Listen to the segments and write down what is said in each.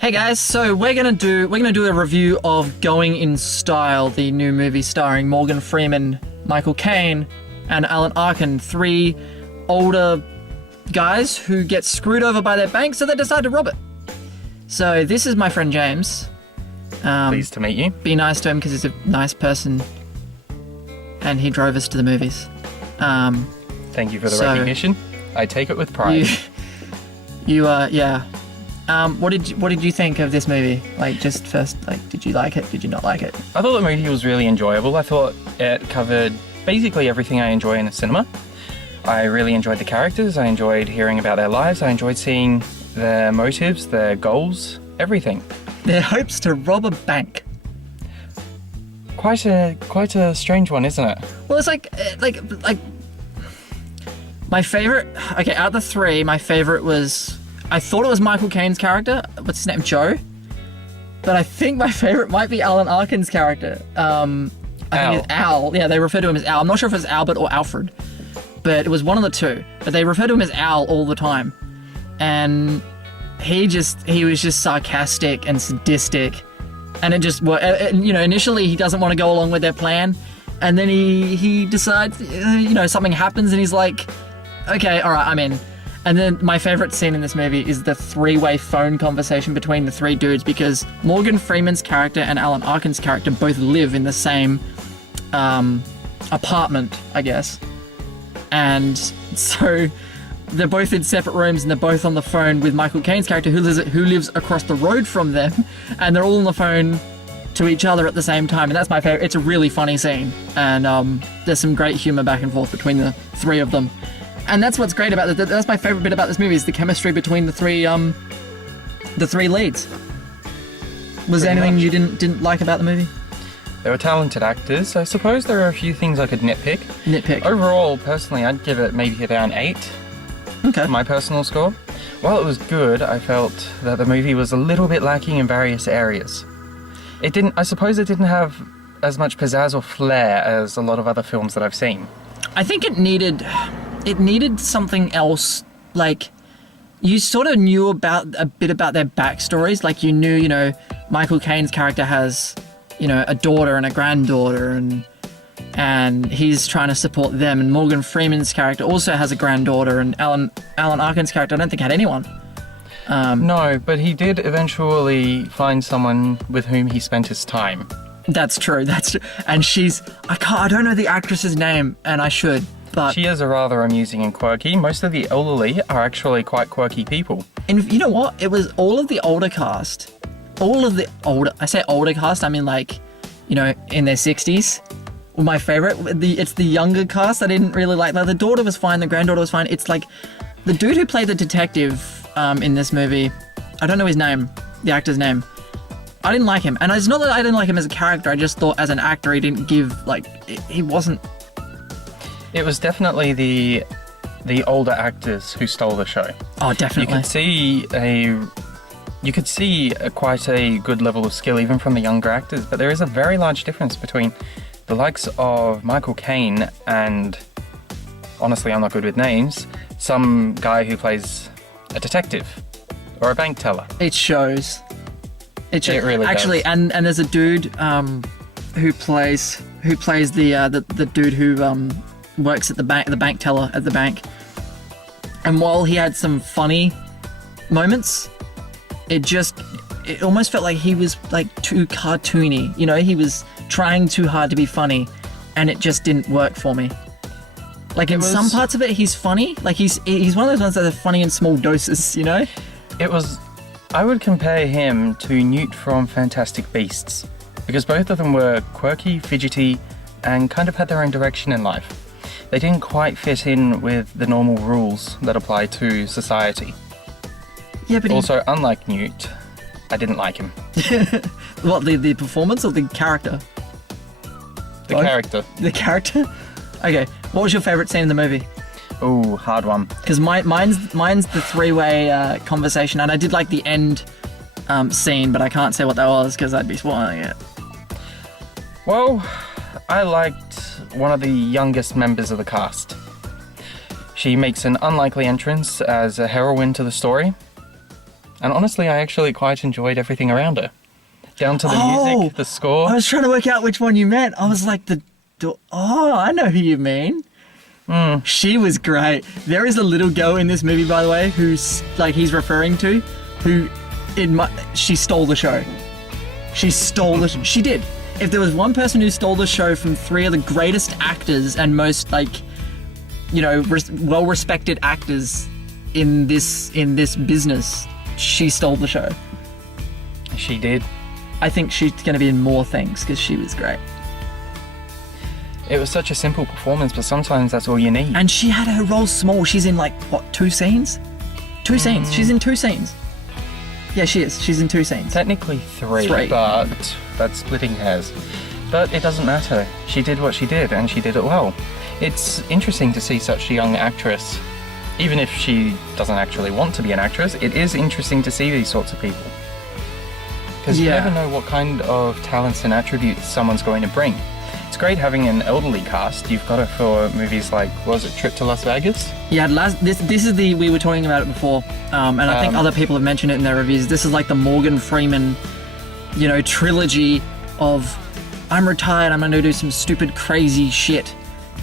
Hey guys, so we're gonna do a review of Going in Style, the new movie starring Morgan Freeman, Michael Caine, and Alan Arkin, three older guys who get screwed over by their bank, so they decide to rob it. So this is my friend James. Pleased to meet you. Be nice to him because he's a nice person, and he drove us to the movies. Thank you for the recognition. I take it with pride. Yeah. What did you think of this movie? Like, just first, like, did you like it? Did you not like it? I thought the movie was really enjoyable. I thought it covered basically everything I enjoy in a cinema. I really enjoyed the characters. I enjoyed hearing about their lives. I enjoyed seeing their motives, their goals, everything. Their hopes to rob a bank. Quite a strange one, isn't it? Well, it's like my favorite. Okay, out of the three, my favorite was. I thought it was Michael Caine's character. What's his name? Joe. But I think my favorite might be Alan Arkin's character. I think it's Al. Yeah, they refer to him as Al. I'm not sure if it's Albert or Alfred, but it was one of the two. But they refer to him as Al all the time, and he was just sarcastic and sadistic, and it just, initially he doesn't want to go along with their plan, and then he decides, something happens, and he's like, okay, all right, I'm in. And then my favorite scene in this movie is the three-way phone conversation between the three dudes, because Morgan Freeman's character and Alan Arkin's character both live in the same apartment, I guess. And so they're both in separate rooms, and they're both on the phone with Michael Caine's character, who lives across the road from them, and they're all on the phone to each other at the same time. And that's my favorite. It's a really funny scene, and there's some great humor back and forth between the three of them. And that's what's great about it. That's my favorite bit about this movie, is the chemistry between the three leads. Was there anything you didn't like about the movie? They were talented actors. I suppose there are a few things I could nitpick. Overall, personally, I'd give it maybe around 8. Okay. My personal score. While it was good, I felt that the movie was a little bit lacking in various areas. I suppose it didn't have as much pizzazz or flair as a lot of other films that I've seen. I think it needed something else. Like, you sort of knew a bit about their backstories. Like, you knew, Michael Caine's character has, a daughter and a granddaughter, and he's trying to support them. And Morgan Freeman's character also has a granddaughter, and Alan Arkin's character, I don't think, had anyone. No, but he did eventually find someone with whom he spent his time. That's true. And I don't know the actress's name, and I should. But she is rather amusing and quirky. Most of the elderly are actually quite quirky people. And you know what? It was all of the older cast. I say older cast, I mean, like, in their 60s. Well, my favorite. It's the younger cast I didn't really like. Like, the daughter was fine, the granddaughter was fine. It's like the dude who played the detective in this movie. I don't know his name, the actor's name. I didn't like him. And it's not that I didn't like him as a character. I just thought as an actor he didn't give, he wasn't. It was definitely the older actors who stole the show. Oh, definitely. You could see quite a good level of skill even from the younger actors, but there is a very large difference between the likes of Michael Caine and, honestly, I'm not good with names, some guy who plays a detective or a bank teller. It shows. It really actually does. And there's a dude who plays the dude who works at the bank teller at the bank. And while he had some funny moments, it almost felt like he was like too cartoony. He was trying too hard to be funny, and it just didn't work for me. Like, in some parts of it, he's funny. Like, he's one of those ones that are funny in small doses. I would compare him to Newt from Fantastic Beasts, because both of them were quirky, fidgety, and kind of had their own direction in life. They didn't quite fit in with the normal rules that apply to society. Yeah, but also, unlike Newt, I didn't like him. What, the performance or the character? The character. The character? Okay, what was your favourite scene in the movie? Ooh, hard one. Because mine's the three-way conversation, and I did like the end scene, but I can't say what that was because I'd be spoiling it. Well, I liked one of the youngest members of the cast. She makes an unlikely entrance as a heroine to the story. And honestly, I actually quite enjoyed everything around her. Down to the Oh! music, the score. I was trying to work out which one you meant. I was like, I know who you mean. She was great. There is a little girl in this movie, by the way, who's like he's referring to, who she stole the show. She stole the she did. If there was one person who stole the show from three of the greatest actors and most well-respected actors in this business, she stole the show. She did. I think she's going to be in more things because she was great. It was such a simple performance, but sometimes that's all you need. And she had her role small. She's in like, what, 2 scenes? 2 scenes. She's in 2 scenes. Yeah, she is. She's in 2 scenes. Technically 3, but that's splitting hairs. But it doesn't matter. She did what she did, and she did it well. It's interesting to see such a young actress. Even if she doesn't actually want to be an actress, it is interesting to see these sorts of people. Because you never know what kind of talents and attributes someone's going to bring. It's great having an elderly cast. You've got it for movies like, was it Trip to Las Vegas? Yeah, this is we were talking about it before, and I think other people have mentioned it in their reviews. This is like the Morgan Freeman, trilogy of I'm retired, I'm going to do some stupid crazy shit.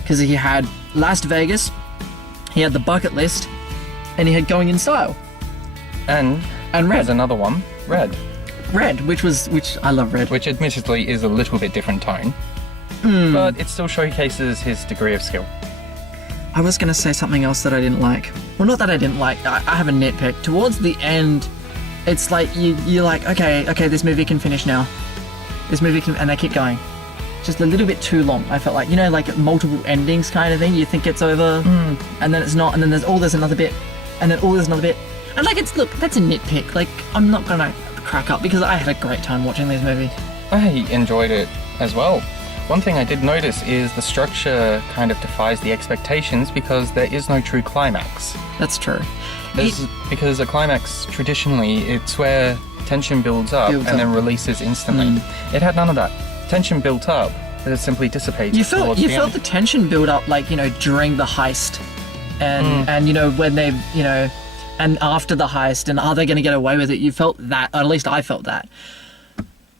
Because he had Las Vegas, he had The Bucket List, and he had Going in Style. And Red. There's another one, Red, which I love Red. which admittedly is a little bit different tone. But it still showcases his degree of skill. I was going to say something else that I didn't like. Well, not that I didn't like. I have a nitpick. Towards the end, it's like you're like, okay, this movie can finish now. This movie can, and they keep going. Just a little bit too long. I felt like, like multiple endings kind of thing. You think it's over, and then it's not, and then there's another bit, and then there's another bit. And like, that's a nitpick. Like, I'm not going to crack up because I had a great time watching this movie. I enjoyed it as well. One thing I did notice is the structure kind of defies the expectations because there is no true climax. That's true. Because a climax, traditionally, it's where tension builds up and then releases instantly. It had none of that. Tension built up, but it simply dissipates. You felt the tension build up, like, during the heist. And, when they, and after the heist, and are they going to get away with it? You felt that, or at least I felt that.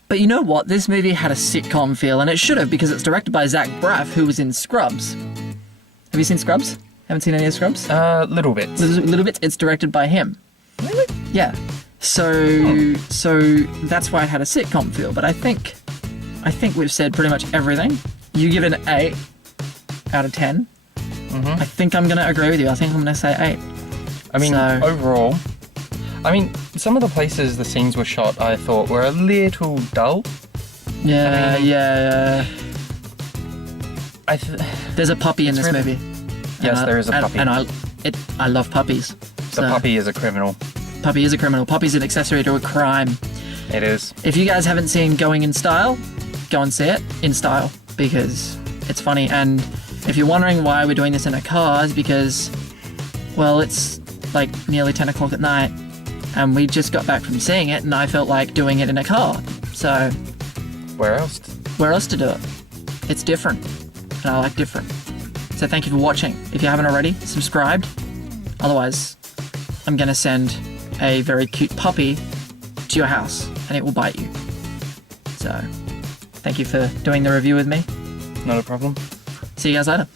But you know what? This movie had a sitcom feel, and it should have, because it's directed by Zach Braff, who was in Scrubs. Have you seen Scrubs? Haven't seen any of Scrubs? Little bits. Little bits. It's directed by him. Really? Yeah. So that's why it had a sitcom feel. But I think we've said pretty much everything. You give it an 8 out of 10. I think I'm going to agree with you. I think I'm going to say 8. I mean, overall, some of the places the scenes were shot, I thought, were a little dull. Yeah. There's a puppy in this movie. Yes, there is a puppy. And I love puppies. The puppy is a criminal. Puppy is a criminal. Puppy's an accessory to a crime. It is. If you guys haven't seen Going in Style, go and see it in style because it's funny. And if you're wondering why we're doing this in a car, it's because, well, it's like nearly 10 o'clock at night and we just got back from seeing it and I felt like doing it in a car. So where else to do it? It's different and I like different. So thank you for watching. If you haven't already, subscribed. Otherwise, I'm going to send a very cute puppy to your house and it will bite you. So thank you for doing the review with me. Not a problem. See you guys later.